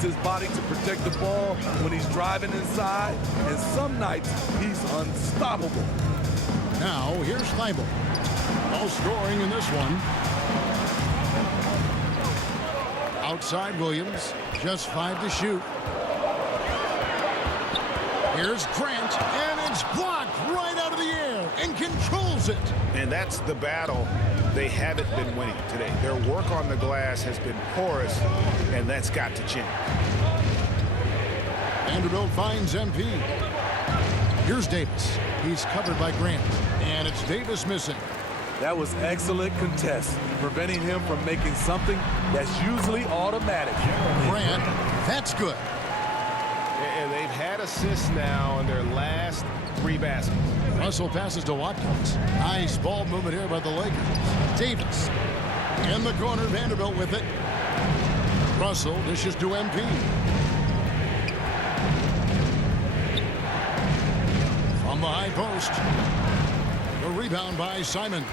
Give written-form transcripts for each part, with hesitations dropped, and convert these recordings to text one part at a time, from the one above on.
uses his body to protect the ball when he's driving inside, and some nights he's unstoppable. Now, here's Thybulle. All scoring in this one. Outside Williams, just 5 to shoot. Here's Grant, and it's blocked right out of the air and controls it. And that's the battle they haven't been winning today. Their work on the glass has been porous, and that's got to change. Vanderbilt finds MP. Here's Davis. He's covered by Grant, and it's Davis missing. That was excellent contest, preventing him from making something that's usually automatic. Grant, that's good. And they've had assists now in their last 3 baskets. Russell passes to Watkins. Nice ball movement here by the Lakers. Davis in the corner, Vanderbilt with it. Russell dishes to MP. From the high post. The rebound by Simons.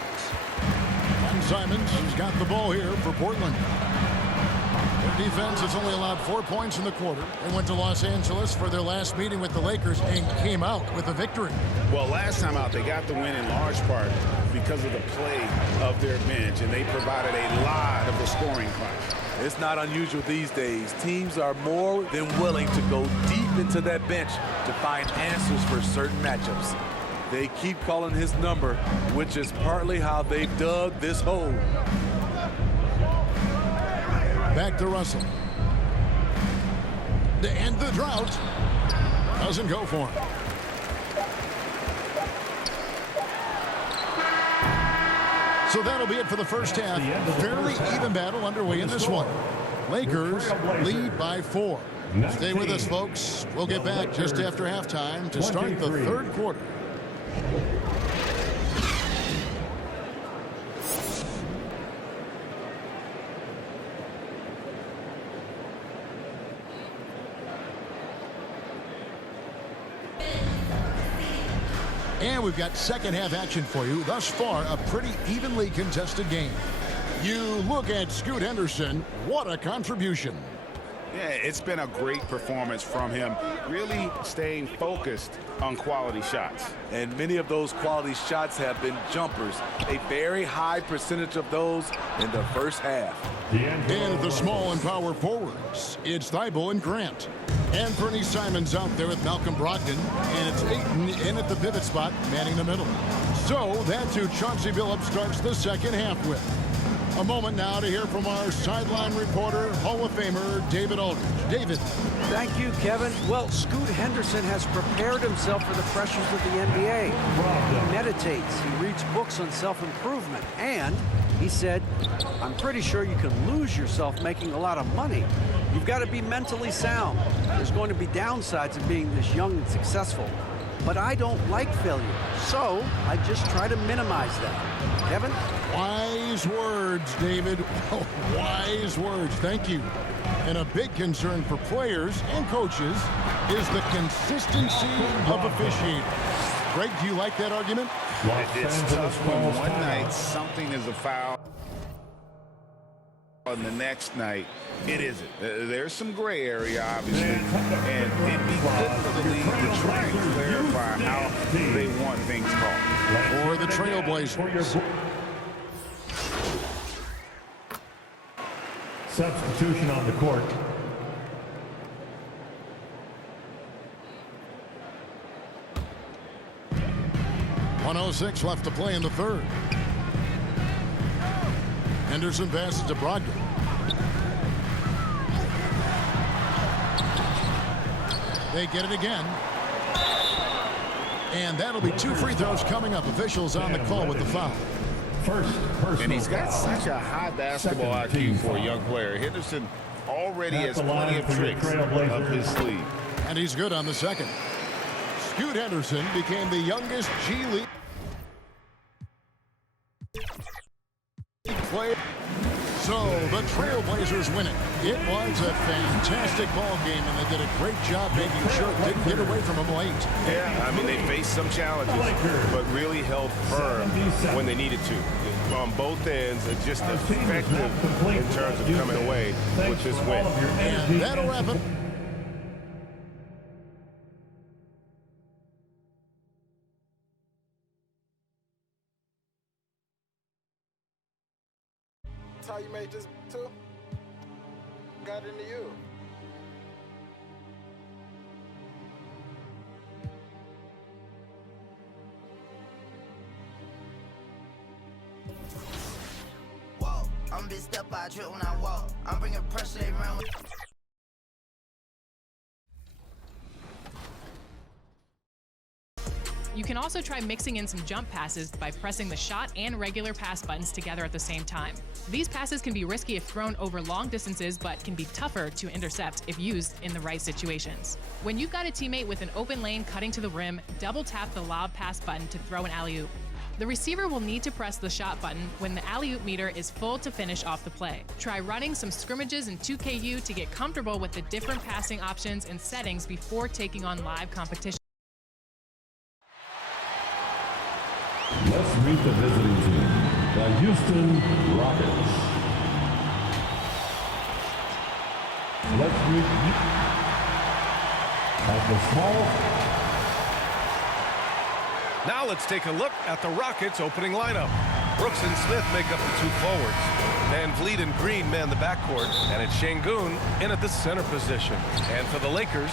And Simons has got the ball here for Portland. Their defense has only allowed 4 points in the quarter. They went to Los Angeles for their last meeting with the Lakers and came out with a victory. Well, last time out, they got the win in large part because of the play of their bench, and they provided a lot of the scoring punch. It's not unusual these days. Teams are more than willing to go deep into that bench to find answers for certain matchups. They keep calling his number, which is partly how they dug this hole. Back to Russell. To end the drought. Doesn't go for him. So that'll be it for the first half. Fairly even battle underway in this one. Lakers lead by 4. Stay with us, folks. We'll get back just after halftime to start the third quarter. And we've got second half action for you. Thus far, a pretty evenly contested game. You look at Scoot Henderson. What a contribution. Yeah, it's been a great performance from him, really staying focused on quality shots. And many of those quality shots have been jumpers. A very high percentage of those in the first half. And at the small and power forwards, it's Thybulle and Grant. Anthony Simons out there with Malcolm Brogdon, and it's Ayton in at the pivot spot, manning the middle. So that's who Chauncey Billups starts the second half with. A moment now to hear from our sideline reporter, Hall of Famer David Aldridge. David. Thank you, Kevin. Well, Scoot Henderson has prepared himself for the pressures of the NBA. He meditates, he reads books on self-improvement, and he said, I'm pretty sure you can lose yourself making a lot of money. You've got to be mentally sound. There's going to be downsides of being this young and successful. But I don't like failure, so I just try to minimize that. Kevin? Wise words, David. Wise words. Thank you. And a big concern for players and coaches is the consistency of officiating. Greg, do you like that argument? It's tough when one night something is a foul and the next night it isn't. There's some gray area, obviously, and it'd be good for the league to try and clarify how they want things called. For the Trailblazers. Substitution on the court. .106 left to play in the third. Henderson passes to Brogdon. They get it again. And that'll be 2 free throws coming up. Officials on the call with the foul. And he's got such a high basketball IQ for a young player. Henderson already has plenty of tricks up his sleeve. And he's good on the second. Scoot Henderson became the youngest G League player. So the Trailblazers win it. It was a fantastic ball game, and they did a great job making sure it didn't get away from them late. Yeah, I mean, they faced some challenges, but really held firm when they needed to. On both ends, and just effective in terms of coming away with this win. And that'll wrap it. That's how you made this too? Got into you. Whoa, I'm big step by trip when I walk. I'm bringing pressure, they run with. You can also try mixing in some jump passes by pressing the shot and regular pass buttons together at the same time. These passes can be risky if thrown over long distances, but can be tougher to intercept if used in the right situations. When you've got a teammate with an open lane cutting to the rim, double tap the lob pass button to throw an alley-oop. The receiver will need to press the shot button when the alley-oop meter is full to finish off the play. Try running some scrimmages in 2KU to get comfortable with the different passing options and settings before taking on live competition. Let's meet the visiting team, the Houston Rockets. Let's meet at the small. Now let's take a look at the Rockets' opening lineup. Brooks and Smith make up the two forwards. Van Vliet and Green man the backcourt, and it's Şengün in at the center position. And for the Lakers,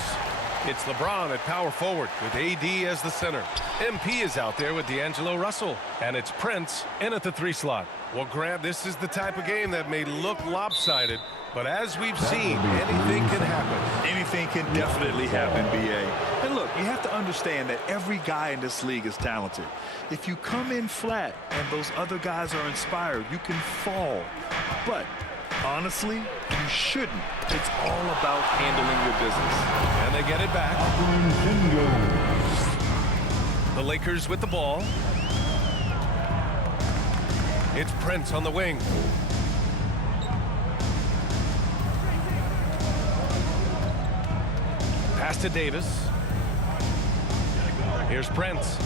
it's LeBron at power forward with AD as the center. MP is out there with D'Angelo Russell. And it's Prince in at the 3 slot. Well, Grant, this is the type of game that may look lopsided, but as we've seen, anything can happen. Anything can definitely happen, BA. And look, you have to understand that every guy in this league is talented. If you come in flat and those other guys are inspired, you can fall. But honestly, you shouldn't. It's all about handling your business. And they get it back. The Lakers with the ball. It's Prince on the wing. Pass to Davis. Here's Prince.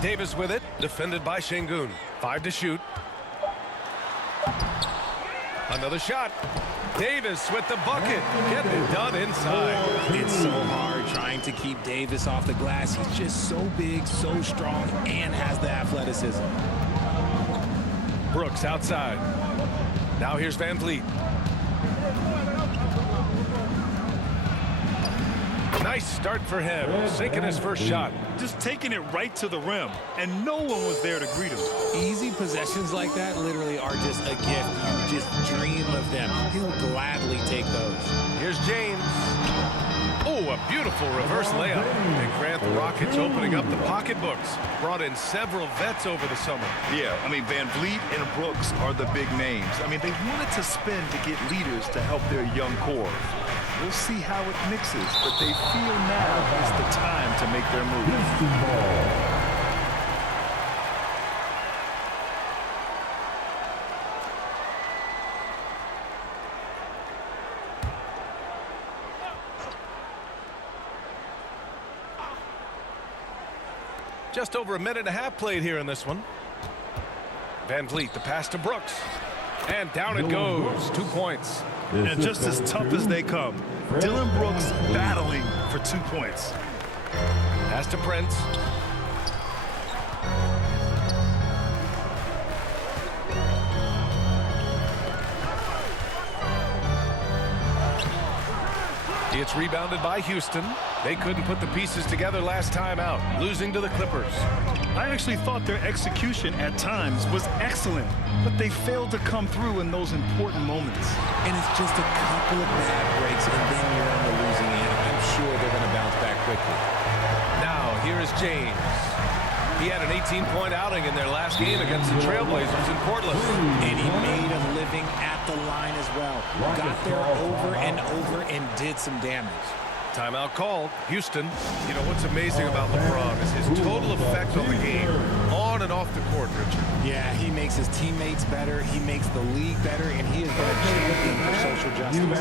Davis with it, defended by Şengün. 5 to shoot. Another shot. Davis with the bucket. Getting it done inside. It's so hard trying to keep Davis off the glass. He's just so big, so strong, and has the athleticism. Brooks outside. Now here's Van Vliet. Nice start for him, sinking his first shot. Just taking it right to the rim, and no one was there to greet him. Easy possessions like that literally are just a gift. You just dream of them. He'll gladly take those. Here's James. Oh, a beautiful reverse layup. And Grant, the Rockets opening up the pocketbooks. Brought in several vets over the summer. Yeah, I mean, Van Vliet and Brooks are the big names. I mean, they wanted to spend to get leaders to help their young core. We'll see how it mixes, but they feel now is the time to make their move. Just over a minute and a half played here in this one. Van Vliet, the pass to Brooks. And down it goes. 2 points. And just as tough as they come, Dillon Brooks battling for 2 points. Pass to Prince. It's rebounded by Houston. They couldn't put the pieces together last time out, losing to the Clippers. I actually thought their execution at times was excellent, but they failed to come through in those important moments. And it's just a couple of bad breaks, and then you're on the losing end. I'm sure they're going to bounce back quickly. Now, here is James. He had an 18-point outing in their last game against the Trailblazers in Portland. And he made a living at the line as well. Got there over and over and did some damage. Timeout called. Houston. You know, what's amazing about LeBron is his total effect on the game, on and and off the court, Richard. Yeah, he makes his teammates better. He makes the league better, and he has been a champion for social justice.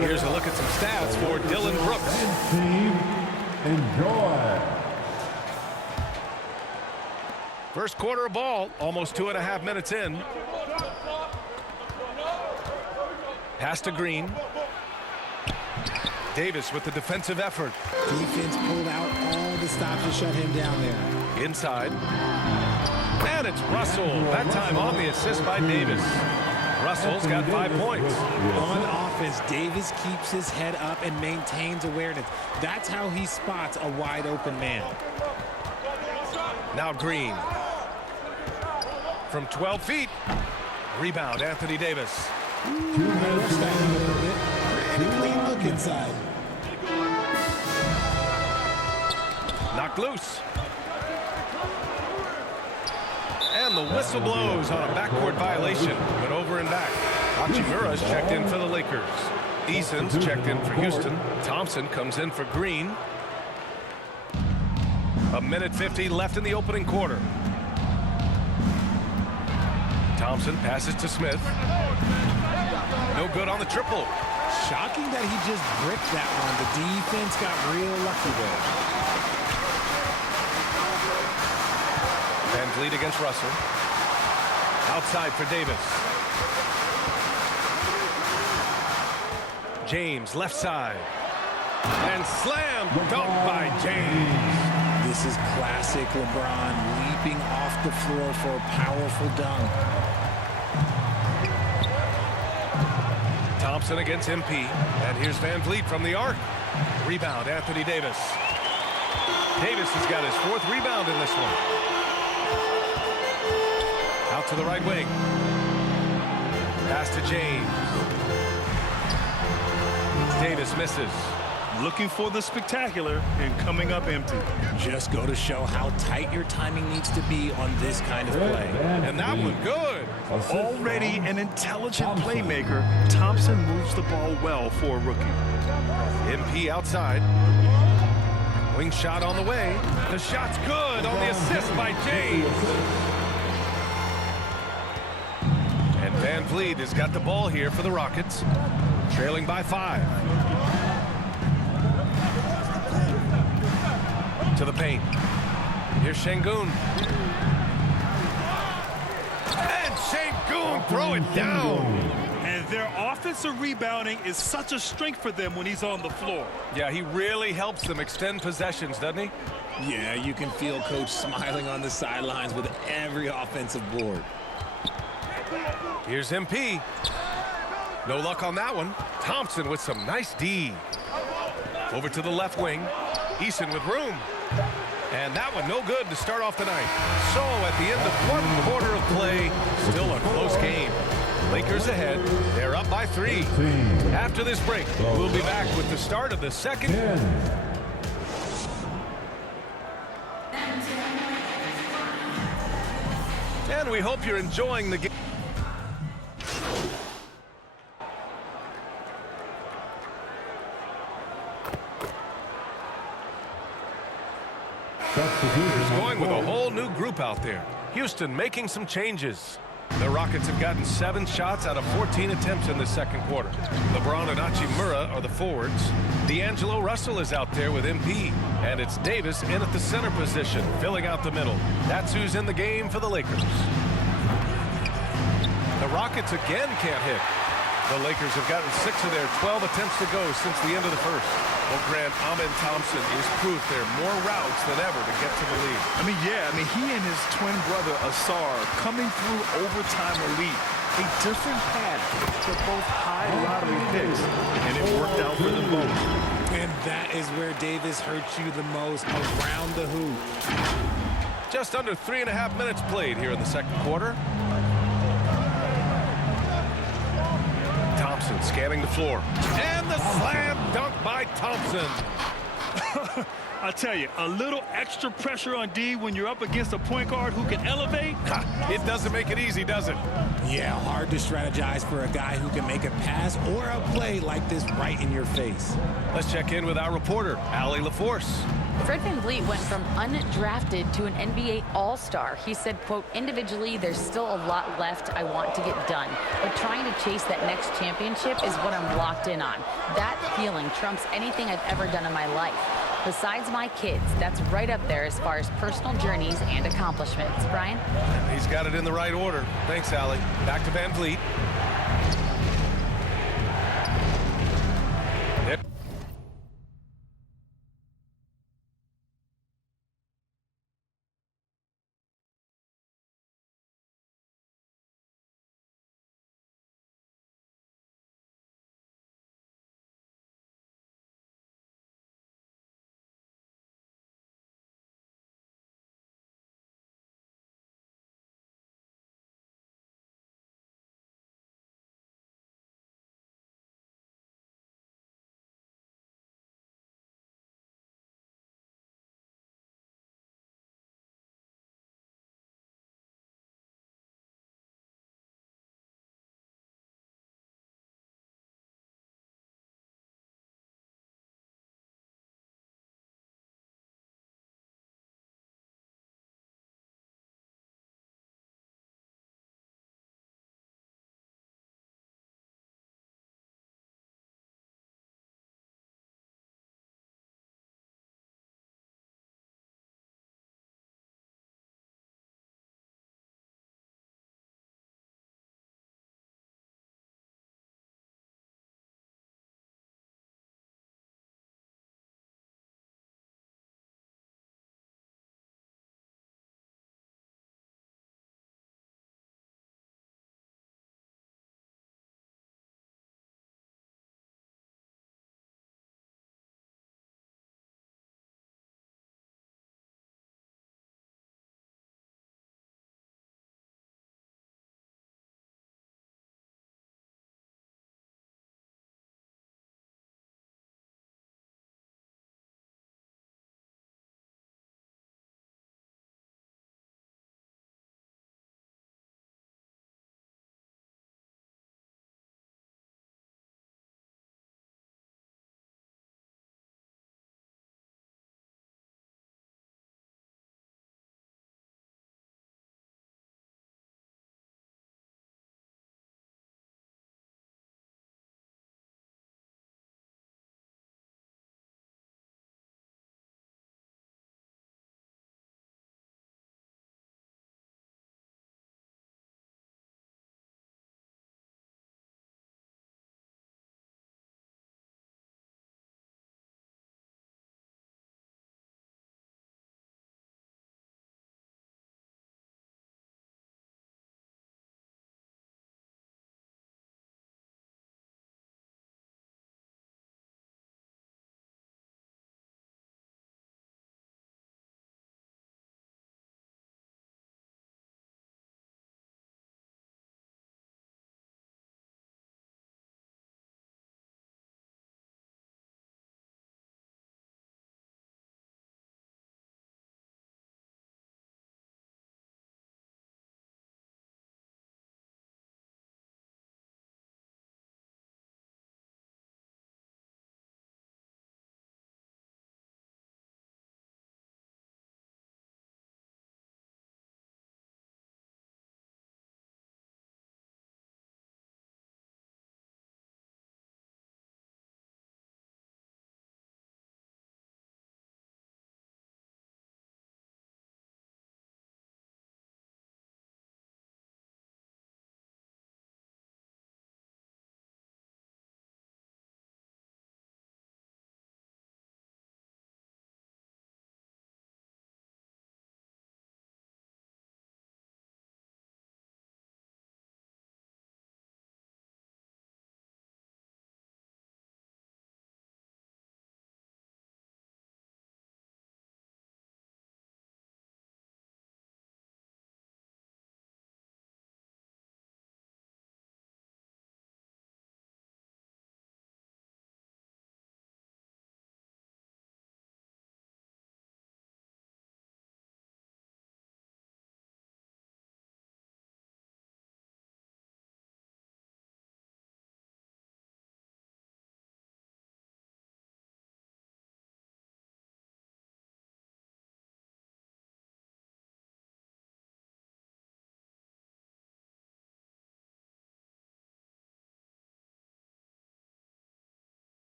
Here's a look at some stats for Dylan Brooks. Team, enjoy. First quarter of ball, almost 2.5 minutes in. Pass to Green. Davis with the defensive effort. Defense pulled out all the stops to shut him down there. Inside. And it's Russell. That time on the assist by Davis. Russell's got 5 points. On offense, Davis keeps his head up and maintains awareness. That's how he spots a wide open man. Now Green. From 12 feet. Rebound, Anthony Davis. Clean look inside. Knocked loose. And the whistle blows on a backcourt violation. But over and back. Hachimura's checked in for the Lakers. Eason's checked in for Houston. Thompson comes in for Green. 1:50 left in the opening quarter. Thompson passes to Smith. No good on the triple. Shocking that he just bricked that one. The defense got real lucky there. Van Vliet against Russell. Outside for Davis. James left side. And slam dunk by James. This is classic LeBron leaping off the floor for a powerful dunk. Thompson against MP. And here's Van Vliet from the arc. Rebound, Anthony Davis. Davis has got his 4th rebound in this one. Out to the right wing. Pass to James. Davis misses. Looking for the spectacular and coming up empty. Just go to show how tight your timing needs to be on this kind of play. And that one good. Already an intelligent playmaker, Thompson moves the ball well for a rookie. MP outside. Wing shot on the way. The shot's good on the assist by James. And Van Vliet has got the ball here for the Rockets. Trailing by 5. To the paint. Here's Şengün. And Şengün throw it down. And their offensive rebounding is such a strength for them when he's on the floor. Yeah, he really helps them extend possessions, doesn't he? Yeah, you can feel Coach smiling on the sidelines with every offensive board. Here's MP. No luck on that one. Thompson with some nice D. Over to the left wing. Eason with room. And that one no good to start off the night. So at the end of 1 quarter of play, still a close game. Lakers ahead. They're up by 3. After this break, we'll be back with the start of the second. And we hope you're enjoying the game. Going with a whole new group out there. Houston making some changes. The Rockets have gotten 7 shots out of 14 attempts in the second quarter. LeBron and Hachimura are the forwards. D'Angelo Russell is out there with MP. And it's Davis in at the center position, filling out the middle. That's who's in the game for the Lakers. The Rockets again can't hit. The Lakers have gotten 6 of their 12 attempts to go since the end of the first. Well, Grant, Amen Thompson is proof there are more routes than ever to get to the lead. He and his twin brother, Asar, coming through overtime elite. A different path for both high lottery picks, and it worked out for them both. And that is where Davis hurts you the most, around the hoop. Just under 3.5 minutes played here in the second quarter. Thompson scanning the floor. And the slam dunk by Thompson. I tell you, a little extra pressure on D when you're up against a point guard who can elevate. It doesn't make it easy, does it? Yeah, hard to strategize for a guy who can make a pass or a play like this right in your face. Let's check in with our reporter, Allie LaForce. Fred VanVleet went from undrafted to an NBA All-Star. He said, quote, individually, there's still a lot left I want to get done, but trying to chase that next championship is what I'm locked in on. That feeling trumps anything I've ever done in my life. Besides my kids, that's right up there as far as personal journeys and accomplishments. Brian? He's got it in the right order. Thanks, Allie. Back to VanVleet.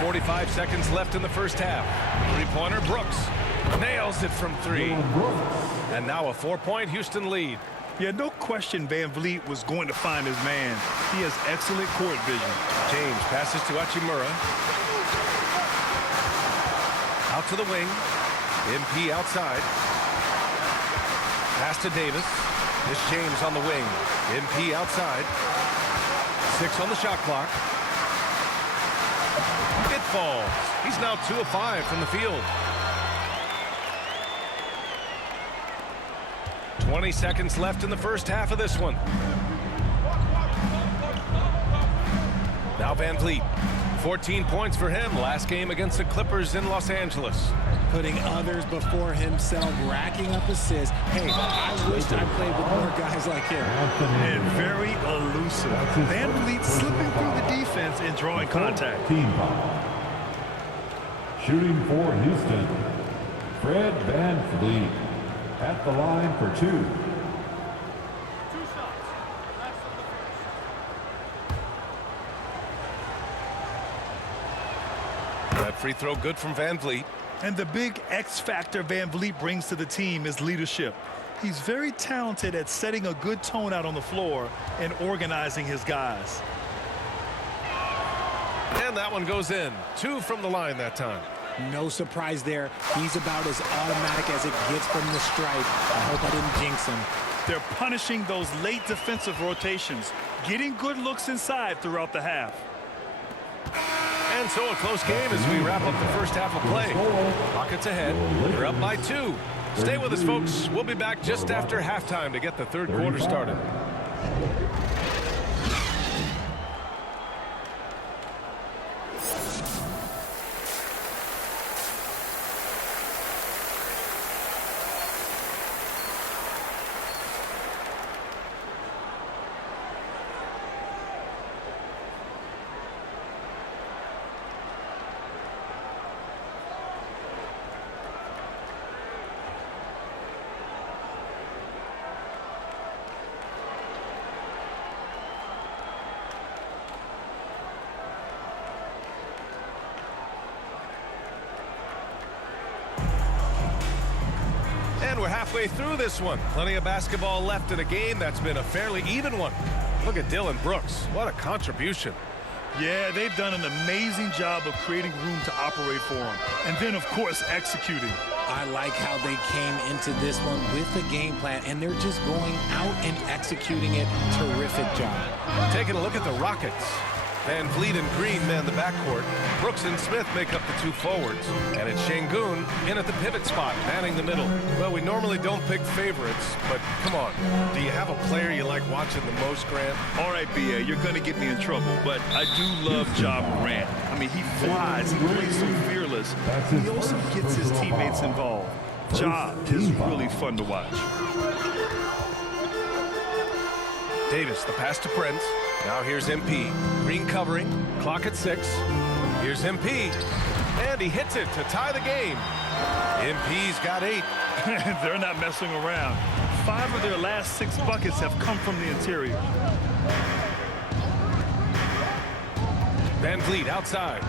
45 seconds left in the first half. Three-pointer, Brooks. Nails it from three. And now a 4-point Houston lead. Yeah, no question Van Vliet was going to find his man. He has excellent court vision. James passes to Hachimura. Out to the wing. MP outside. Pass to Davis. This James on the wing. MP outside. 6 on the shot clock. It falls. He's now 2 of 5 from the field. 20 seconds left in the first half of this one. Now Van Vliet. 14 points for him last game against the Clippers in Los Angeles. Putting others before himself, racking up assists. Hey, I wish I played with more guys like him. And very elusive. Van Vliet slipping through the defense and drawing contact. Team foul. Shooting for Houston, Fred Van Vliet at the line for 2. That free throw good from Van Vliet. And the big X factor Van Vliet brings to the team is leadership. He's very talented at setting a good tone out on the floor and organizing his guys. And that one goes in. 2 from the line that time. No surprise there. He's about as automatic as it gets from the stripe. I hope I didn't jinx him. They're punishing those late defensive rotations, getting good looks inside throughout the half. And so a close game as we wrap up the first half of play. Rockets ahead. They're up by 2. Stay with us, folks. We'll be back just after halftime to get the third quarter started. We're halfway through this one. Plenty of basketball left in a game that's been a fairly even one. Look at Dillon Brooks. What a contribution. Yeah, they've done an amazing job of creating room to operate for him. And then, of course, executing. I like how they came into this one with the game plan, and they're just going out and executing it. Terrific job. Taking a look at the Rockets. Van Vliet and Green man the backcourt. Brooks and Smith make up the 2 forwards. And it's Şengün in at the pivot spot, manning the middle. Well, we normally don't pick favorites, but come on. Do you have a player you like watching the most, Grant? All right, B.A., you're going to get me in trouble, but I do love Ja Morant. I mean, he flies, he plays so fearless. He also gets his teammates involved. Ja is really fun to watch. Davis, the pass to Prince. Now here's MP. Green covering. Clock at 6. Here's MP. And he hits it to tie the game. MP's got 8. They're not messing around. 5 of their last 6 buckets have come from the interior. Van Vliet outside.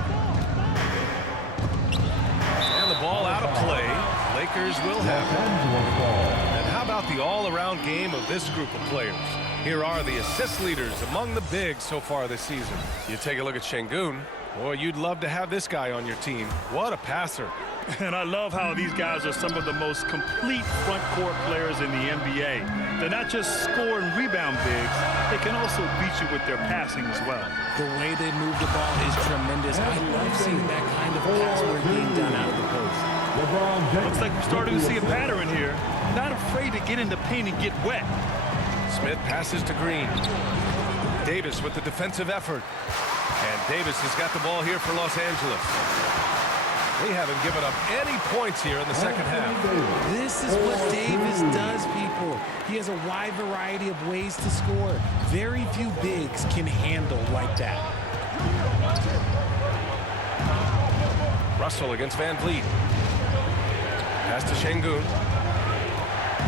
And the ball out of play. Lakers will have it. And how about the all-around game of this group of players? Here are the assist leaders among the bigs so far this season. You take a look at Şengün. Boy, you'd love to have this guy on your team. What a passer. And I love how these guys are some of the most complete front court players in the NBA. They're not just score and rebound bigs, they can also beat you with their passing as well. The way they move the ball is tremendous. I love seeing that kind of pass work being done out of the post. Looks like we're starting to see a pattern here. Not afraid to get in the paint and get wet. Smith passes to Green. Davis with the defensive effort. And Davis has got the ball here for Los Angeles. They haven't given up any points here in the second half. This is what Davis does, people. He has a wide variety of ways to score. Very few bigs can handle like that. Russell against Van Vliet. Pass to Şengün.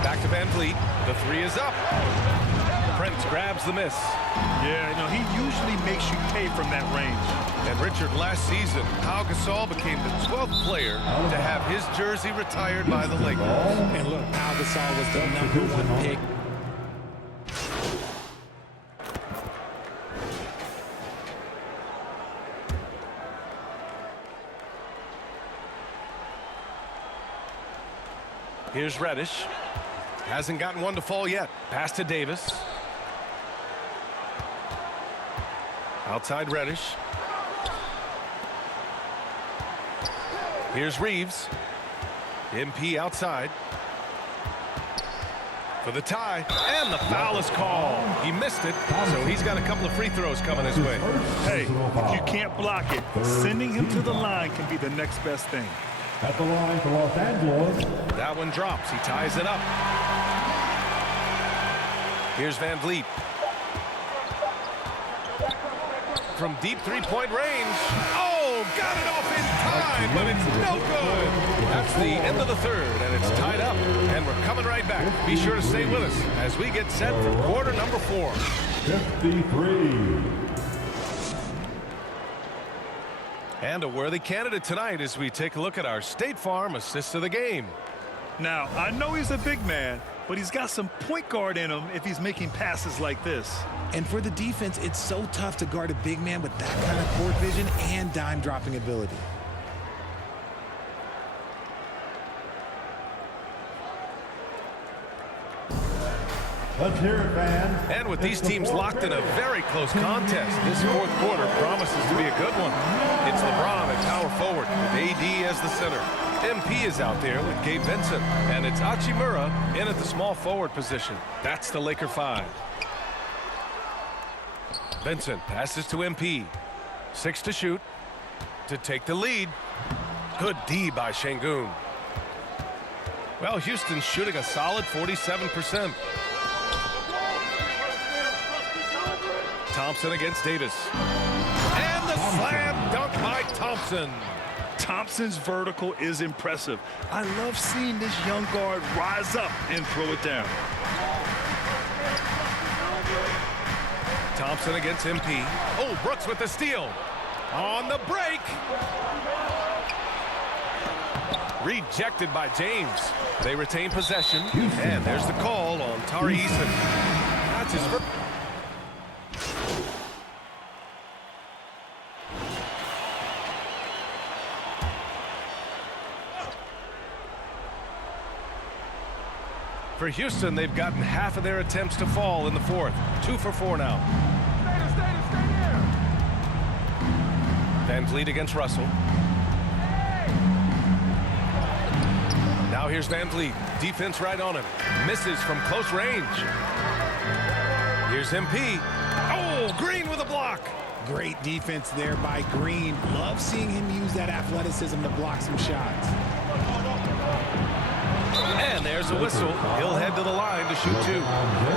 Back to Van Vliet. The 3 is up. Prince grabs the miss. Yeah, you know, he usually makes you pay from that range. And Richard, last season, Pau Gasol became the 12th player to have his jersey retired by the Lakers. And look, Pau Gasol was the #1 pick. Here's Reddish. Hasn't gotten one to fall yet. Pass to Davis. Outside Reddish. Here's Reeves. MP outside. For the tie. And the foul is called. He missed it, so he's got a couple of free throws coming his way. Hey, if you can't block it, sending him to the line can be the next best thing. At the line for Los Angeles. That one drops. He ties it up. Here's Van Vliet. From deep three-point range. Oh, got it off in time, but it's no good. That's the end of the third, and it's tied up. And we're coming right back. Be sure to stay with us as we get set for quarter number 4. 53. And a worthy candidate tonight as we take a look at our State Farm assist of the game. Now, I know he's a big man, but he's got some point guard in him if he's making passes like this. And for the defense, it's so tough to guard a big man with that kind of court vision and dime dropping ability. Let's hear it, man. And with these teams locked in a very close contest, this fourth quarter promises to be a good one. It's LeBron at power forward with AD as the center. MP is out there with Gabe Vincent, and it's Hachimura in at the small forward position. That's the Laker 5. Vincent passes to MP. 6 to shoot to take the lead. Good D by Şengün. Well, Houston's shooting a solid 47%. Thompson against Davis. And the slam dunk by Thompson. Thompson's vertical is impressive. I love seeing this young guard rise up and throw it down. Thompson against MP. Oh, Brooks with the steal. On the break. Rejected by James. They retain possession. And there's the call on Tari Eason. That's his first. For Houston, they've gotten half of their attempts to fall in the fourth. 2 for 4 now. Van Vliet against Russell. Now here's Van Vliet. Defense right on him. Misses from close range. Here's MP. Oh, Green with a block. Great defense there by Green. Love seeing him use that athleticism to block some shots. And there's a whistle. He'll head to the line to shoot 2.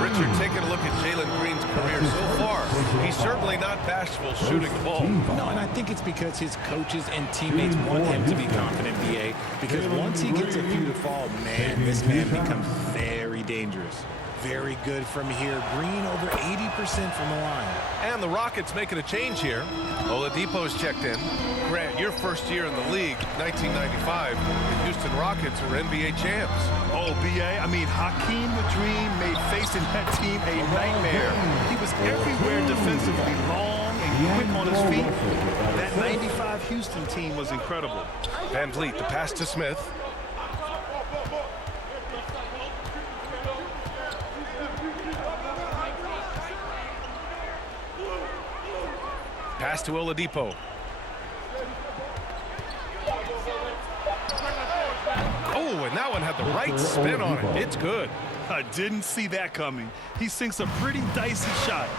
Richard, taking a look at Jalen Green's career so far, he's certainly not bashful shooting the ball. No, and I think it's because his coaches and teammates want him to be confident, BA, because once he gets a few to fall, man, this man becomes very dangerous. Very good from here. Green over 80% from the line. And the Rockets making a change here. Oladipo's checked in. Grant, your first year in the league, 1995, the Houston Rockets were NBA champs. Oh, BA, I mean, Hakeem the Dream made facing that team a nightmare. He was everywhere defensively, long and quick on his feet. That 95 Houston team was incredible. Van Vliet, the pass to Smith. Pass to Oladipo. Oh, and that one had the right spin on it. It's good. I didn't see that coming. He sinks a pretty dicey shot.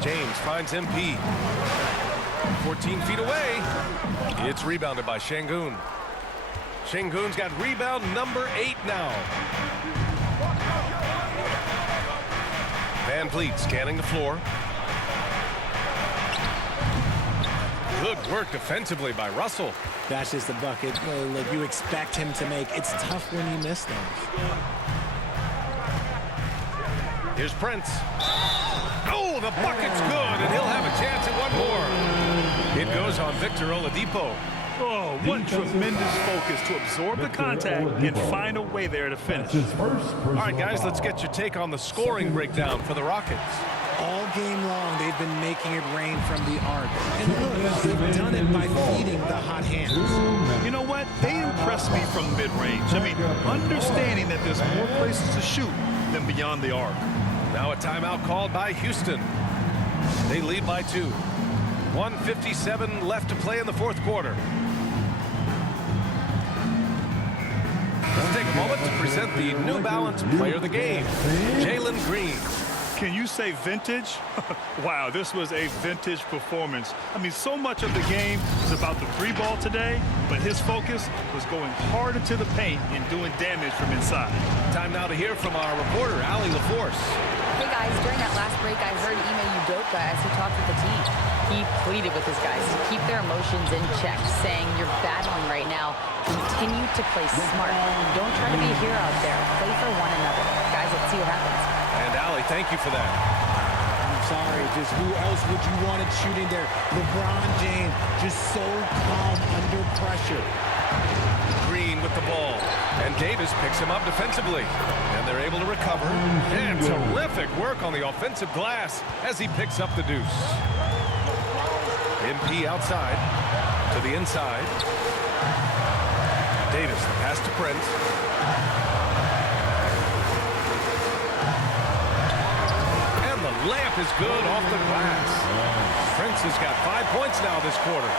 James finds MP. 14 feet away. It's rebounded by Şengün. Şengün's got rebound number 8 now. Van Vliet scanning the floor. Good work defensively by Russell. That's just a bucket like you expect him to make. It's tough when you miss those. Here's Prince. Oh, the bucket's good, and he'll have a chance at one more. It goes on Victor Oladipo. Oh, what tremendous focus to absorb the contact and find a way there to finish. All right, guys, let's get your take on the scoring breakdown for the Rockets. All game long, they've been making it rain from the arc. And look, they've done it by feeding the hot hands. You know what? They impress me from mid-range. I mean, understanding that there's more places to shoot than beyond the arc. Now a timeout called by Houston. They lead by 2. 1:57 left to play in the fourth quarter. Let's take a moment to present the New Balance Player of the Game, Jalen Green. Can you say vintage? Wow, this was a vintage performance. I mean, so much of the game is about the 3-ball today, but his focus was going hard into the paint and doing damage from inside. Time now to hear from our reporter, Allie LaForce. Hey guys, during that last break, I heard Ime Udoka as he talked with the team. He pleaded with his guys to keep their emotions in check, saying, "You're battling right now. Continue to play smart. Don't try to be a hero out there. Play for one another." Guys, let's see what happens. And Allie, thank you for that. I'm sorry, just who else would you want it shooting there? LeBron James, just so calm under pressure. Green with the ball. And Davis picks him up defensively. And they're able to recover. And terrific work on the offensive glass as he picks up the deuce. MP outside to the inside. Davis, the pass to Prince. And the layup is good off the glass. Prince has got 5 points now this quarter.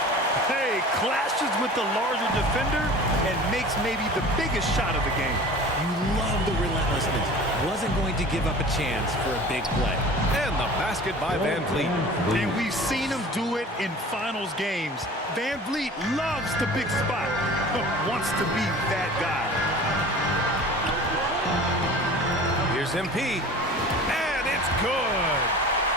Hey, clashes with the larger defender and makes maybe the biggest shot of the game. You love the relentlessness. Wasn't going to give up a chance for a big play. And the basket by Van Vliet. And we've seen him do it in finals games. Van Vliet loves the big spot, wants to be that guy. Here's MP. And it's good.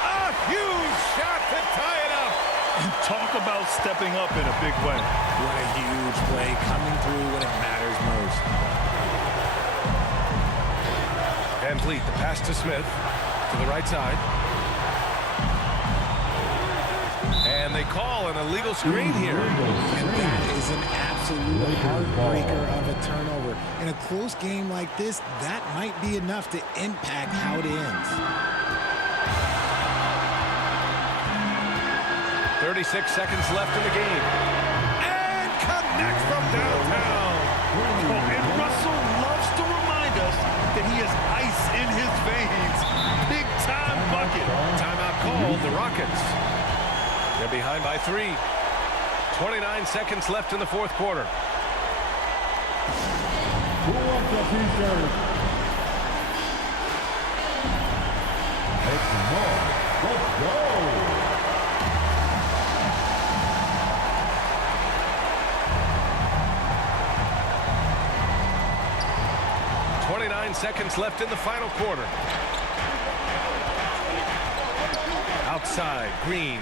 A huge shot to tie it up. And talk about stepping up in a big way. What a huge play coming through when it matters most. Van Vliet, the pass to Smith to the right side. And they call an illegal screen here. And that is an absolute heartbreaker of a turnover. In a close game like this, that might be enough to impact how it ends. 36 seconds left in the game. And connects from downtown. Oh, and Russell loves to remind us that he has ice in his veins. Big time bucket. Timeout called, the Rockets. They're behind by 3. 29 seconds left in the fourth quarter. Who wants a t-shirt? Make some more. Let's go. 29 seconds left in the final quarter. Outside, Green.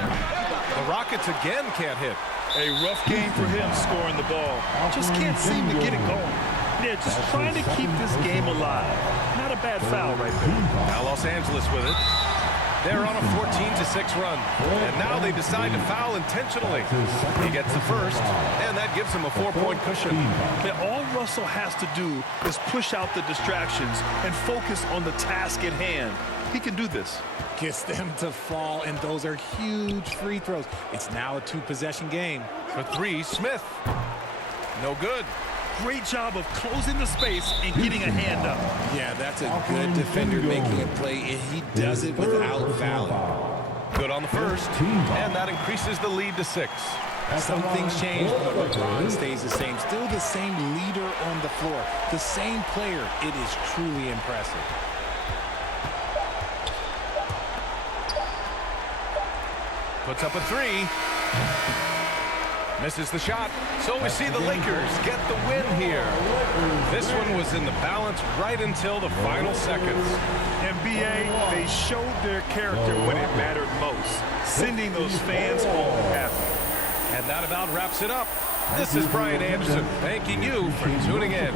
The Rockets again can't hit. A rough game for him scoring the ball. Just can't seem to get it going. Yeah, just trying to keep this game alive. Not a bad foul right there. Now Los Angeles with it. They're on a 14-6 run. And now they decide to foul intentionally. He gets the first, and that gives him a 4-point cushion. And all Russell has to do is push out the distractions and focus on the task at hand. He can do this. Gets them to fall, and those are huge free throws. It's now a 2-possession game. For 3, Smith. No good. Great job of closing the space and getting a hand up. Yeah, that's a good defender making a play, and he does it without fouling. Good on the first, and that increases the lead to 6. Some things change, but LeBron stays the same. Still the same leader on the floor, the same player. It is truly impressive. Puts up a 3. Misses the shot. So we see the Lakers get the win here. This one was in the balance right until the final seconds. NBA, they showed their character when it mattered most, sending those fans home happy. And that about wraps it up. This is Brian Anderson thanking you for tuning in.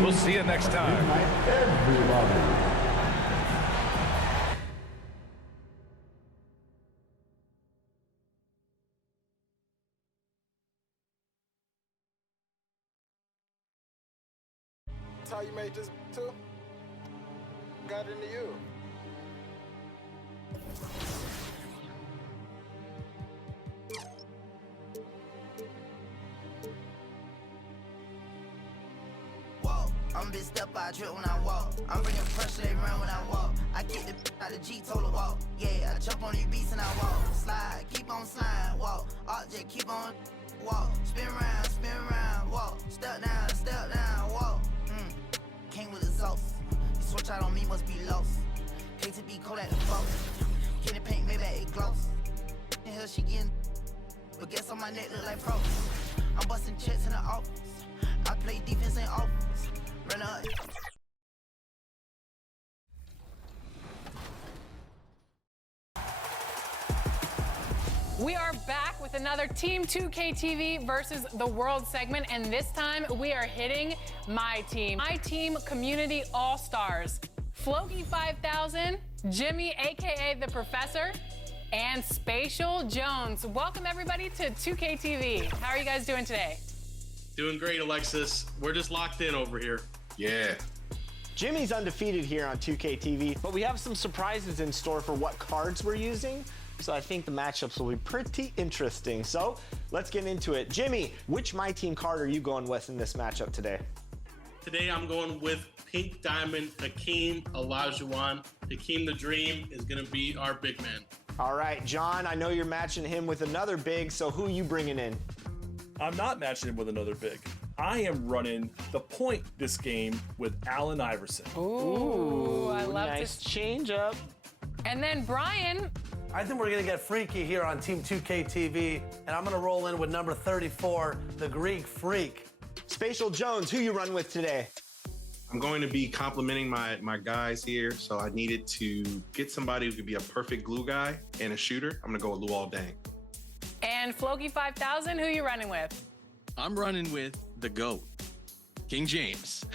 We'll see you next time. how you made this too? Got into you. I'm big step, I trip when I walk. I'm bringing pressure, they run when I walk. I get the out the G, total walk. Yeah, I jump on these beats and I walk. Slide, keep on sliding, walk. Object, keep on walk. Spin around, walk. Step down, walk. Came with the sauce. You switch out on me, must be lost. Hate to be cold at the boss. Get the paint, maybe it gloss. In hell, she getting. But guess on my neck look like frost. I'm busting checks in the office. I play defense in offense. Run up. We are back with another Team 2K TV versus the World segment, and this time we are hitting my team. My team community all-stars. Floki 5000, Jimmy, aka the Professor, and Spatial Jones. Welcome everybody to 2K TV. How are you guys doing today? Doing great, Alexis. We're just locked in over here. Yeah. Jimmy's undefeated here on 2K TV, but we have some surprises in store for what cards we're using. So I think the matchups will be pretty interesting. So let's get into it. Jimmy, which My Team card are you going with in this matchup today? Today I'm going with Pink Diamond Hakeem Olajuwon. Hakeem the Dream is going to be our big man. All right, John, I know you're matching him with another big, so who are you bringing in? I'm not matching him with another big. I am running the point this game with Allen Iverson. Ooh, I love nice to change up. And then Brian. I think we're going to get freaky here on Team 2K TV, and I'm going to roll in with number 34, the Greek Freak. Spatial Jones, who you run with today? I'm going to be complimenting my guys here, so I needed to get somebody who could be a perfect glue guy and a shooter. I'm going to go with Luol Deng. And Floki 5000, who you running with? I'm running with the GOAT, King James.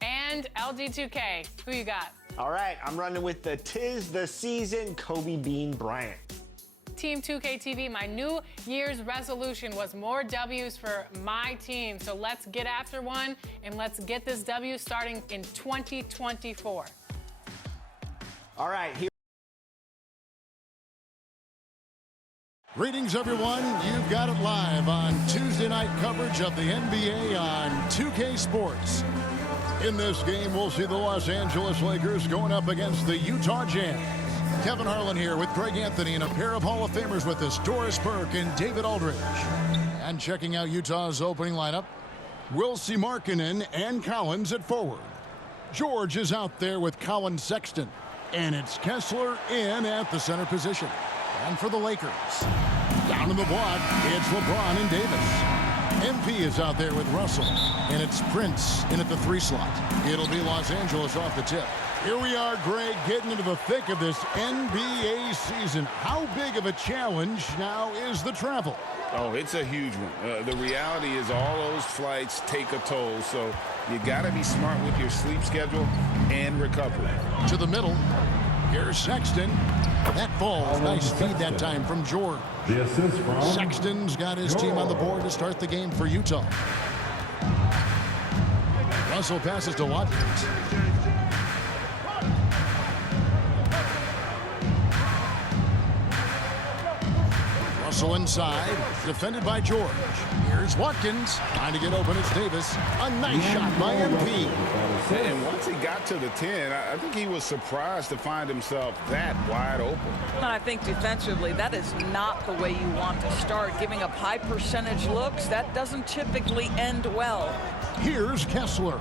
And LG2K, who you got? All right, I'm running with the Tis the Season, Kobe Bean Bryant. Team 2K TV, my New Year's resolution was more W's for my team. So let's get after one and let's get this W starting in 2024. All right, here. Greetings, everyone. You've got it live on Tuesday night coverage of the NBA on 2K Sports. In this game, we'll see the Los Angeles Lakers going up against the Utah Jazz. Kevin Harlan here with Greg Anthony and a pair of Hall of Famers with us, Doris Burke and David Aldridge. And checking out Utah's opening lineup, Wilsie Markkanen and Collins at forward. George is out there with Colin Sexton. And it's Kessler in at the center position. And for the Lakers, down in the block, it's LeBron and Davis. MP is out there with Russell, and it's Prince in at the 3 slot. It'll be Los Angeles off the tip. Here we are, Greg, getting into the thick of this NBA season. How big of a challenge now is the travel? Oh, it's a huge one. The reality is all those flights take a toll, so you got to be smart with your sleep schedule and recovery. To the middle. Here's Sexton. That falls. Nice feed that time from George. The assist from Sexton's got his team on the board to start the game for Utah. Russell passes to Watkins. Russell inside, defended by George. Here's Watkins, trying to get open. It's Davis. A nice shot by MP. And once he got to the 10, I think he was surprised to find himself that wide open. And I think defensively, that is not the way you want to start. Giving up high percentage looks, that doesn't typically end well. Here's Kessler.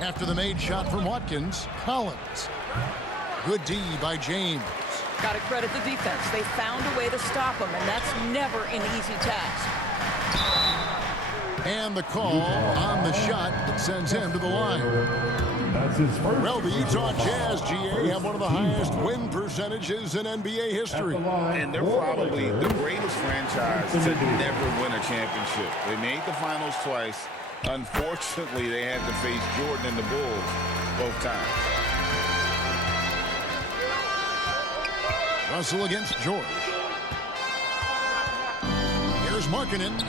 After the made shot from Watkins, Collins. Good D by James. Got to credit the defense. They found a way to stop him, and that's never an easy task. And the call on the shot that sends him to the line. That's his first. Well, the Utah Jazz, GA, have one of the highest win percentages in NBA history. And they're probably the greatest franchise to never win a championship. They made the finals twice. Unfortunately, they had to face Jordan and the Bulls both times. Russell against George. Here's Markkanen.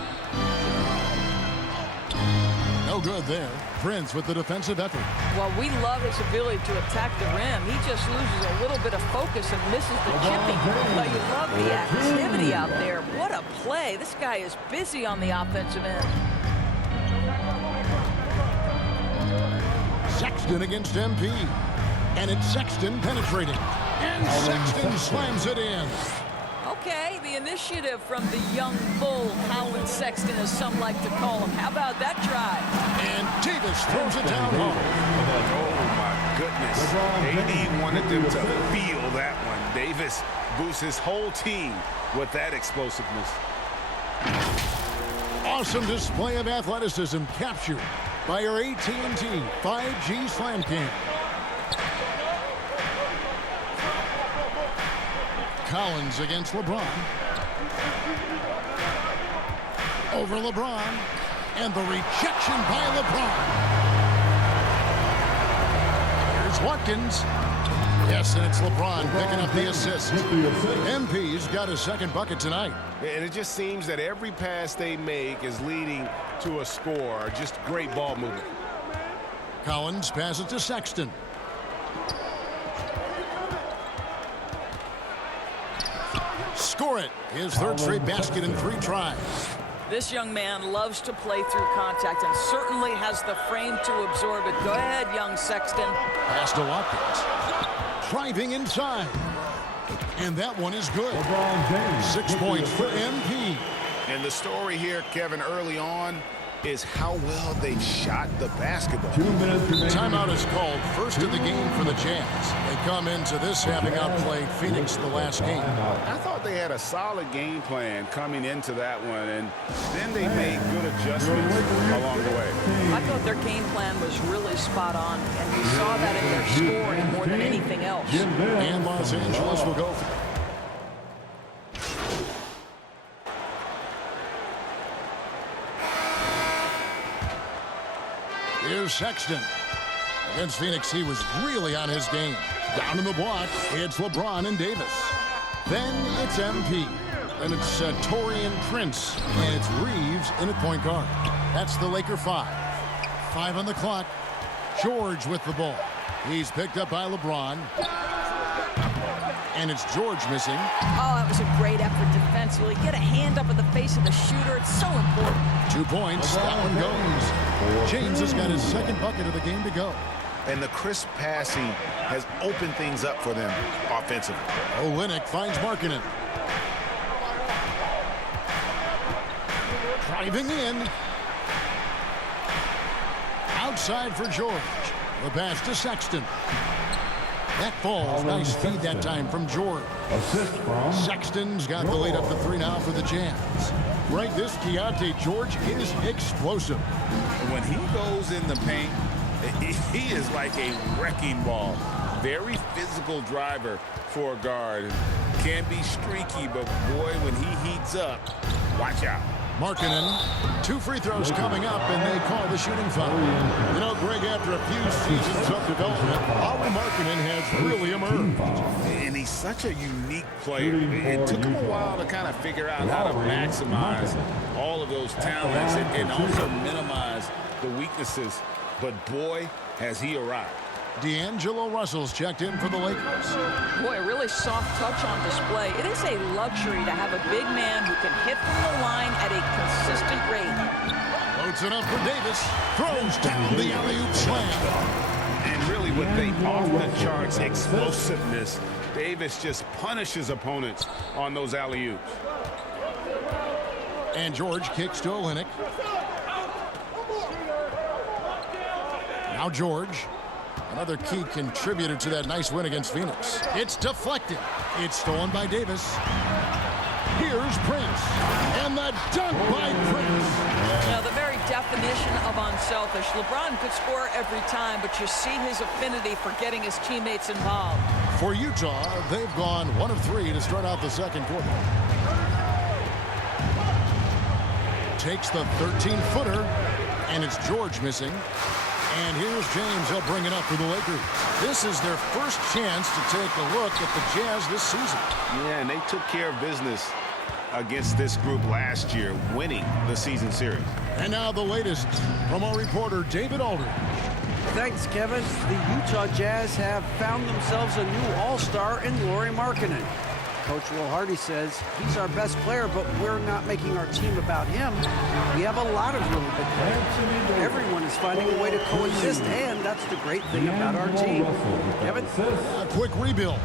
No No good there. Prince with the defensive effort. Well, we love his ability to attack the rim. He just loses a little bit of focus and misses the chipping. But you love the activity out there. What a play. This guy is busy on the offensive end. Sexton against MP. And it's Sexton penetrating. And Sexton slams it in. Okay, the initiative from the young bull, Colin Sexton, as some like to call him. How about that try? And Davis throws it down home. Oh, my goodness. AD wanted them to feel that one. Davis boosts his whole team with that explosiveness. Awesome display of athleticism captured by our AT&T 5G Slam Cam. Collins against LeBron. Over LeBron. And the rejection by LeBron. Here's Watkins. Yes, and it's LeBron picking up the assist. MP's got his second bucket tonight. And it just seems that every pass they make is leading to a score. Just great ball movement. Collins passes to Sexton. Score it. His third straight basket in 3 tries. This young man loves to play through contact and certainly has the frame to absorb it. Go ahead, young Sexton. Pass to Watkins. Driving inside. And that one is good. 6 points for MP. And the story here, Kevin, early on is how well they shot the basketball. Timeout is called, first of the game for the Jazz. They come into this having outplayed Phoenix the last game. I thought they had a solid game plan coming into that one, and then they made good adjustments along the way. I thought their game plan was really spot on, and we saw that in their scoring more than anything else. And Los Angeles will go. Here's Sexton. Against Phoenix, he was really on his game. Down in the block, it's LeBron and Davis. Then it's MP. Then it's Taurean Prince. And it's Reeves in at point guard. That's the Laker 5. 5 on the clock. George with the ball. He's picked up by LeBron. And it's George missing. Oh, that was a great effort defensively. Get a hand up in the face of the shooter. It's so important. 2 points. That one goes. James has got his second bucket of the game to go. And the crisp passing has opened things up for them offensively. Olynyk finds Markkanen. Driving in. Outside for George. The pass to Sexton. That falls. Nice feed that time from George. Sexton's got the lead up to 3 now for the Jazz. Right, this Keontae George is explosive. When he goes in the paint, he is like a wrecking ball. Very physical driver for a guard. Can be streaky, but boy, when he heats up, watch out. Markkanen, 2 free throws coming up, and they call the shooting foul. You know, Greg, after a few seasons of development, Lauri Markkanen has really emerged. And he's such a unique player. It took him a while to kind of figure out how to maximize all of those talents and also minimize the weaknesses. But boy, has he arrived. D'Angelo Russell's checked in for the Lakers. Boy, a really soft touch on display. It is a luxury to have a big man who can hit from the line at a consistent rate. Loads it up for Davis. Throws down the alley-oop slam. And really with the off-the-charts explosiveness, Davis just punishes opponents on those alley-oops. And George kicks to Olynyk. Now George. Another key contributor to that nice win against Phoenix. It's deflected. It's stolen by Davis. Here's Prince. And the dunk by Prince. Now, the very definition of unselfish. LeBron could score every time, but you see his affinity for getting his teammates involved. For Utah, they've gone 1 of 3 to start out the second quarter. Takes the 13-footer, and it's George missing. And here's James. He'll bring it up for the Lakers. This is their first chance to take a look at the Jazz this season. Yeah, and they took care of business against this group last year, winning the season series. And now the latest from our reporter, David Aldridge. Thanks, Kevin. The Utah Jazz have found themselves a new all-star in Lauri Markkanen. Coach Will Hardy says he's our best player, but we're not making our team about him. We have a lot of really good players. Everyone is finding a way to coexist, and that's the great thing about our team. Kevin? A quick rebuild.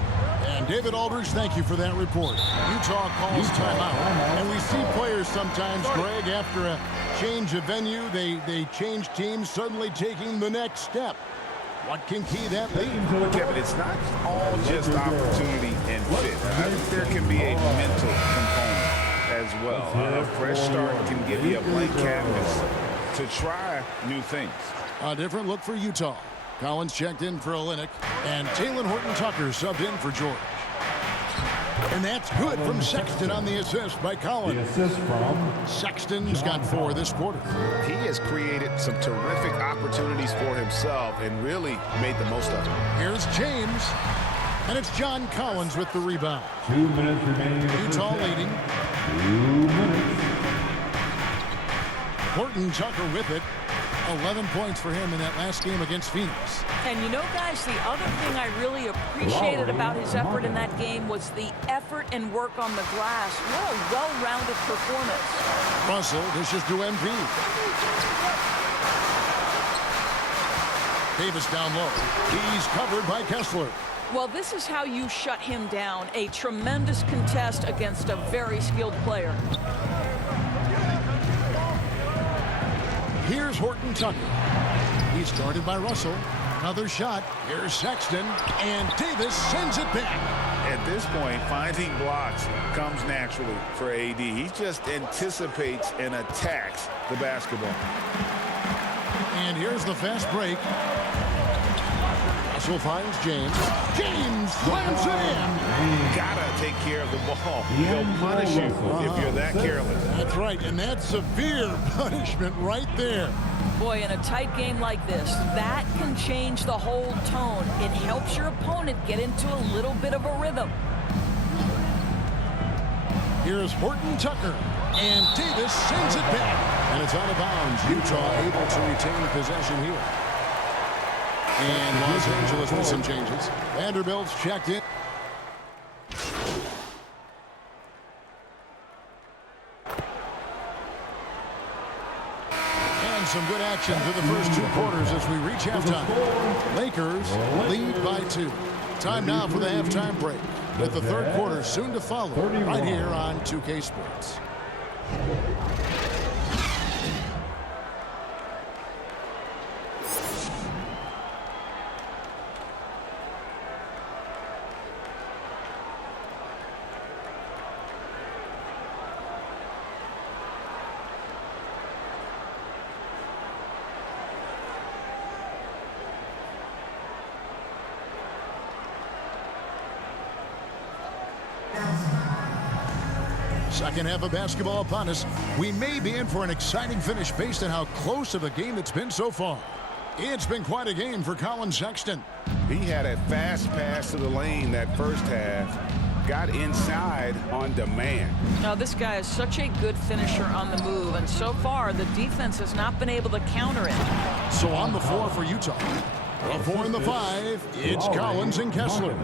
And David Aldridge, thank you for that report. Utah calls timeout. And we see players sometimes, Greg, after a change of venue, they change teams, suddenly taking the next step. What can key that lead? Kevin, it's not all just opportunity and fit. I think there can be a mental component as well. A fresh start can give you a blank canvas to try new things. A different look for Utah. Collins checked in for Olynyk, and Talen Horton-Tucker subbed in for George. And that's good from Sexton on the assist by Collins. The assist from Sexton's got 4 this quarter. He has created some terrific opportunities for himself and really made the most of it. Here's James, and it's John Collins with the rebound. 2 minutes remaining. Utah leading. 2 minutes. Horton-Tucker with it. 11 points for him in that last game against Phoenix. And you know, guys, the other thing I really appreciated about his effort in that game was the effort and work on the glass. What a well-rounded performance. Russell dishes to MP. Davis down low. He's covered by Kessler. Well, this is how you shut him down. A tremendous contest against a very skilled player. Here's Horton-Tucker. He's guarded by Russell. Another shot. Here's Sexton. And Davis sends it back. At this point, finding blocks comes naturally for AD. He just anticipates and attacks the basketball. And here's the fast break. Russell finds James. James slams it in. Gotta take care of the ball. They'll punish you if you're that careless. That's right, and that's severe punishment right there. Boy, in a tight game like this, that can change the whole tone. It helps your opponent get into a little bit of a rhythm. Here's Horton-Tucker, and Davis sends it back. And it's out of bounds. Utah able to retain possession here. And Los Angeles with some changes. Vanderbilt's checked in. And some good action through the first 2 quarters as we reach halftime. Lakers lead by 2. Time now for the halftime break, with the third quarter soon to follow right here on 2K Sports. Second half of basketball upon us. We may be in for an exciting finish based on how close of a game it's been so far. It's been quite a game for Colin Sexton. He had a fast pass to the lane that first half. Got inside on demand. Now, this guy is such a good finisher on the move, and so far the defense has not been able to counter it. So on the floor for Utah. The 4 and the 5, it's Collins and Kessler.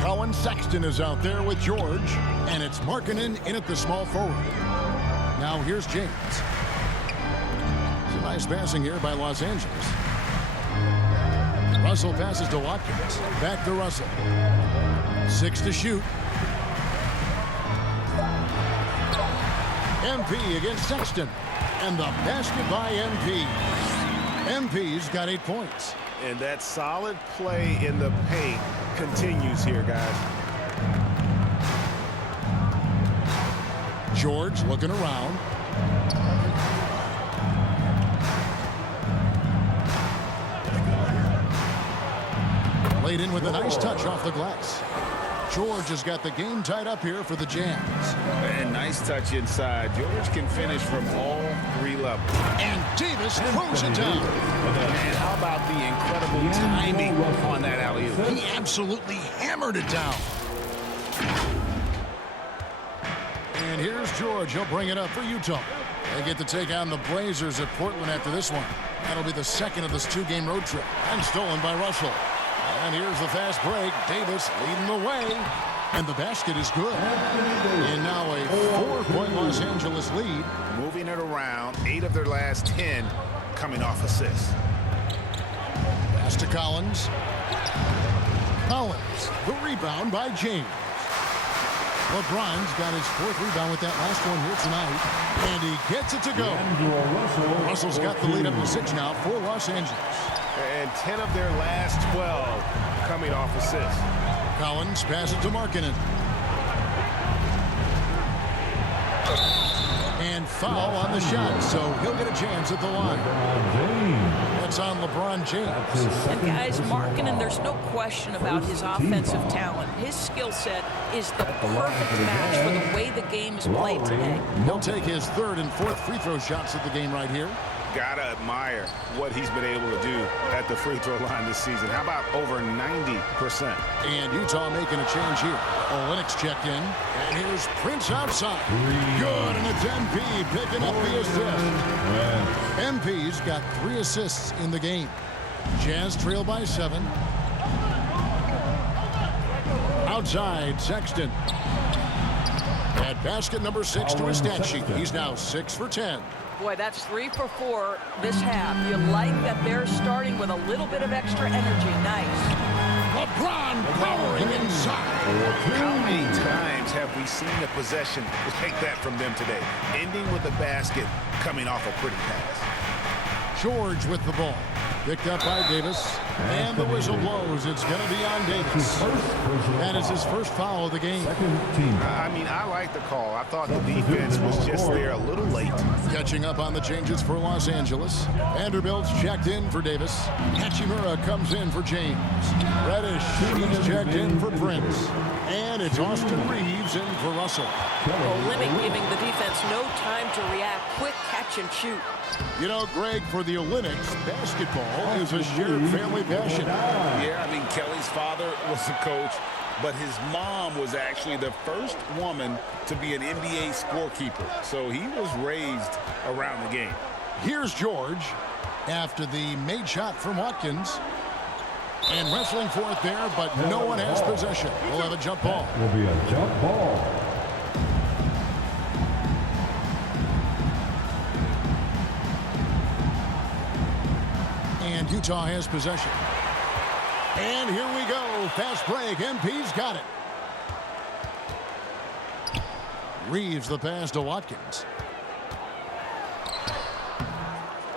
Colin Sexton is out there with George, and it's Markkanen in at the small forward. Now here's James. Some nice passing here by Los Angeles. Russell passes to Watkins. Back to Russell. 6 to shoot. MP against Sexton. And the basket by MP. MP's got 8 points. And that solid play in the paint continues here, guys. George looking around. Laid in with a nice touch off the glass. George has got the game tied up here for the Jazz. And nice touch inside. George can finish from all 3 levels. And Davis throws it down. And how about the incredible timing on that alley-oop? He absolutely hammered it down. And here's George. He'll bring it up for Utah. They get to take on the Blazers at Portland after this one. That'll be the second of this 2-game road trip. And stolen by Russell. And here's the fast break. Davis leading the way. And the basket is good. And now a 4-point Los Angeles lead. Moving it around. 8 of their last 10 coming off assists. Pass to Collins. Collins, the rebound by James. LeBron's got his 4th rebound with that last one here tonight. And he gets it to go. Russell's got the lead up to 6 now for Los Angeles. And 10 of their last 12 coming off assists. Collins passes to Markkanen. And foul on the shot, so he'll get a chance at the line. That's on LeBron James. And guys, Markkanen, there's no question about his offensive talent. His skill set is the perfect match for the way the game is played today. He'll take his 3rd and 4th free throw shots at the game right here. Gotta admire what he's been able to do at the free throw line this season. How about over 90%? And Utah making a change here. Olynyk's checked in. And here's Prince outside. Good, and it's MP picking up the assist. MP's got 3 assists in the game. Jazz trail by 7. Outside, Sexton. At basket number 6 to his stat sheet. He's now 6 for 10. Boy, that's 3 for 4 this half. You like that they're starting with a little bit of extra energy. Nice. LeBron powering inside. How many times have we seen a possession like that from them today? Ending with a basket, coming off a pretty pass. George with the ball. Picked up by Davis. And the whistle blows. It's going to be on Davis. That is his first foul of the game. I mean, I like the call. I thought the defense was just there a little late. Catching up on the changes for Los Angeles. Vanderbilt's checked in for Davis. Hachimura comes in for James. Reddish, he's checked in for Prince. And it's Austin Reeves in for Russell. Olynyk giving the defense no time to react. Quick catch and shoot. You know, Greg, for the Olympics, basketball is a shared family passion. Yeah, I mean, Kelly's father was a coach, but his mom was actually the first woman to be an NBA scorekeeper. So he was raised around the game. Here's George after the made shot from Watkins. And wrestling for it there, but no one has possession. We'll have a jump ball. Will be a jump ball. And Utah has possession. And here we go. Fast break. MP's got it. Reeves the pass to Watkins.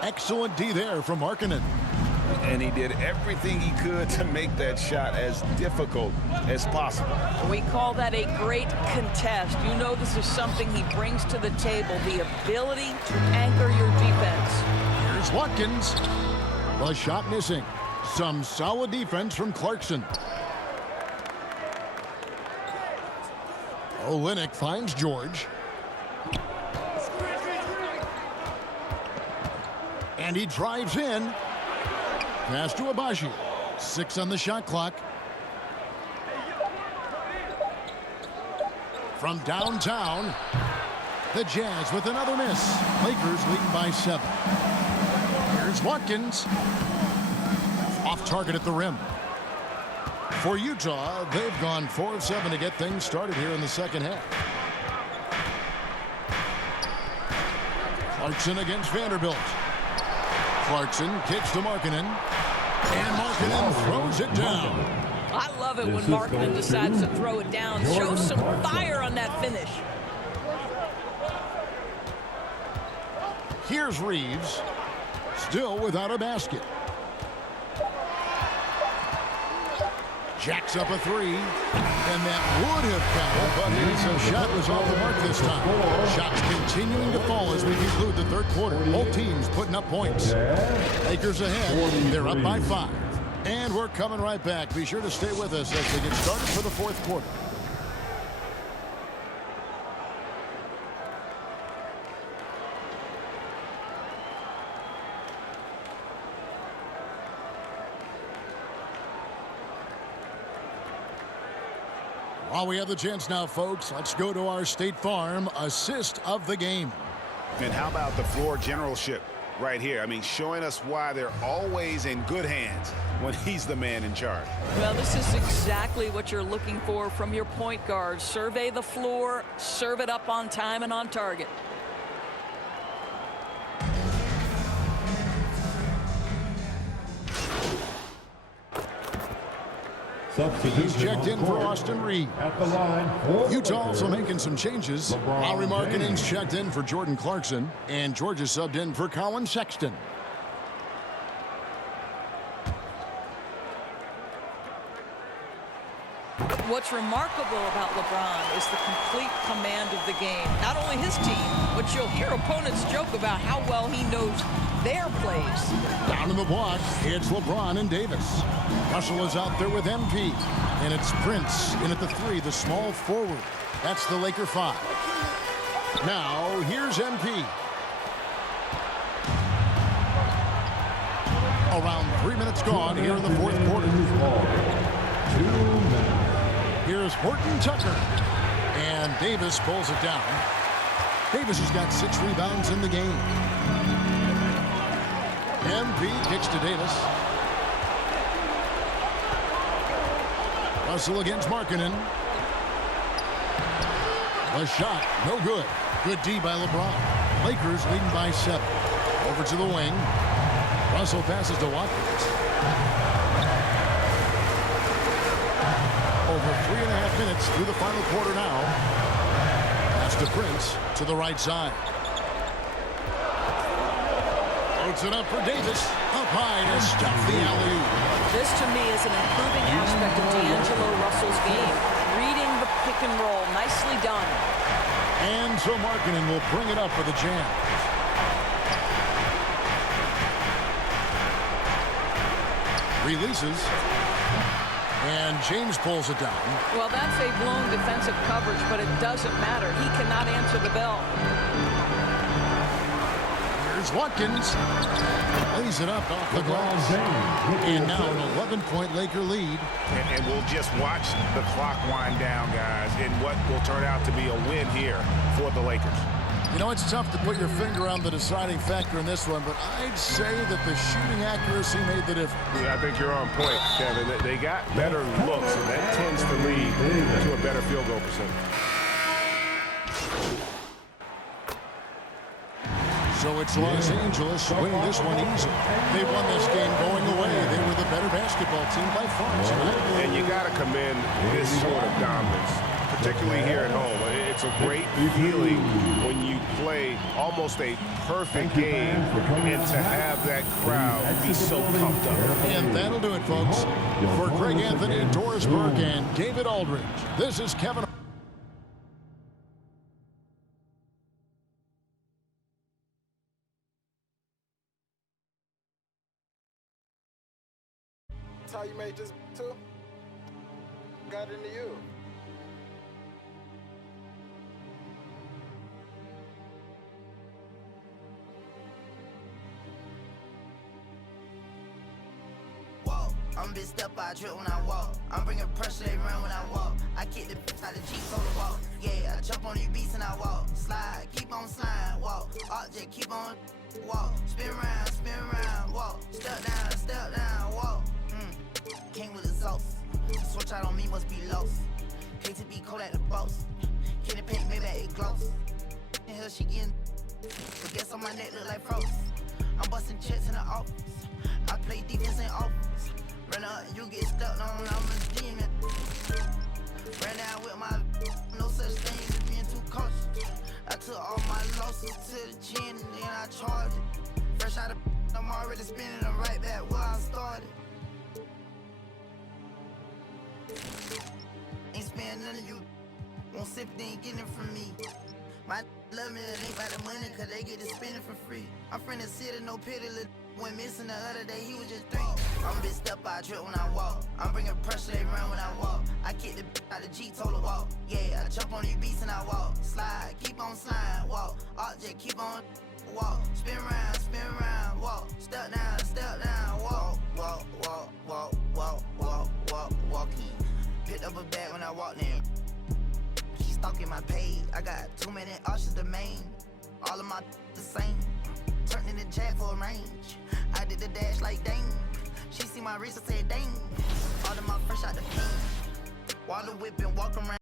Excellent D there from Markkanen. And he did everything he could to make that shot as difficult as possible. We call that a great contest. You know this is something he brings to the table, the ability to anchor your defense. Here's Watkins. The shot missing. Some solid defense from Clarkson. Olynyk finds George. And he drives in. Pass to Abaji. 6 on the shot clock. From downtown, the Jazz with another miss. Lakers leading by 7. Here's Watkins. Off target at the rim. For Utah, they've gone 4 of 7 to get things started here in the second half. Clarkson against Vanderbilt. Clarkson kicks to Markkanen. And Markkanen throws it down. I love it when Markkanen decides to throw it down. Show some fire on that finish. Here's Reeves. Still without a basket. Jacks up a 3. And that would have counted, but his shot was off the mark this time. Shots continuing to fall as we conclude the third quarter. Both teams putting up points. Lakers ahead. They're up by 5. And we're coming right back. Be sure to stay with us as we get started for the fourth quarter. While we have the chance now, folks, let's go to our State Farm assist of the game. And how about the floor generalship right here? I mean, showing us why they're always in good hands when he's the man in charge. Well, this is exactly what you're looking for from your point guard. Survey the floor, serve it up on time and on target. He's checked in for Austin Reed. At the line, Utah also making some changes. Lauri Markkanen's checked in for Jordan Clarkson, and Georgia subbed in for Colin Sexton. What's remarkable about LeBron is the complete command of the game. Not only his team, but you'll hear opponents joke about how well he knows their plays. Down in the block, it's LeBron and Davis. Russell is out there with MP. And it's Prince in at the 3, the small forward. That's the Laker 5. Now, here's MP. Around 3 minutes gone here in the fourth quarter. 2 minutes. Here's Horton Tucker. And Davis pulls it down. Davis has got 6 rebounds in the game. MP kicks to Davis. Russell against Markkanen. The shot, no good. Good D by LeBron. Lakers leading by 7. Over to the wing. Russell passes to Watkins. Over 3.5 minutes through the final quarter now. Pass to Prince to the right side. Floats it up for Davis. Up high to stop the alley-oop. This, to me, is an improving aspect of D'Angelo Russell's game. Reading the pick and roll. Nicely done. And so Markkanen will bring it up for the jam. Releases. And James pulls it down. Well, that's a blown defensive coverage, but it doesn't matter. He cannot answer the bell. Here's Watkins. Lays it up off the glass. And now an 11-point Laker lead. And we'll just watch the clock wind down, guys, in what will turn out to be a win here for the Lakers. You know, it's tough to put your finger on the deciding factor in this one, but I'd say that the shooting accuracy made the difference. Yeah, I think you're on point, Kevin. They got better looks, and that tends to lead to a better field goal percentage. So it's Los Angeles winning this one easily. They won this game going away. They were the better basketball team by far tonight. And you got to commend this sort of dominance, particularly here at home. It's a great feeling when you play almost a perfect game and to have that crowd be so pumped up. And that'll do it, folks. For Greg Anthony, Doris Burke, and David Aldridge, this is Kevin. That's how you made this too? Got into you. I'm big step, I drip when I walk. I'm bringing pressure, they run when I walk. I kick the out the Jeep on the walk. Yeah, I jump on these beats and I walk. Slide, keep on sliding, walk. Object, keep on walk. Spin around, walk. Step down, walk. Came with results. Switch out on me must be lost. KTB cold at the boss. Kitty paint, maybe it gloss. In here she getting. But guess on my neck look like froze. I'm busting checks in the office. I play defense in office. Run up, you get stuck on, I'm a demon. Ran down with my no such thing as being too cautious. I took all my losses to the chin and then I charged it. Fresh out of I'm already spinning them right back where I started. Ain't spending none of you. Won't sip, they ain't getting it from me. My love me, it ain't about the money, cause they get to spend it for free. I'm from the city, no pity, went missing the other day, he was just 3. I'm big step, I drip when I walk. I'm bringing pressure, they run when I walk. I kick the out the Jeep, told her walk. Yeah, I jump on these beats and I walk. Slide, keep on sliding, walk. Object, keep on walk. Spin around, walk. Step down, walk. Walk in. Picked up a bag when I walked in. stalking my page. I got too many options to main. All of my the same. Turned in the jack for a range. I did the dash like dang. She see my wrist and said dang. All of my fresh out the pain. Water whip and walk around.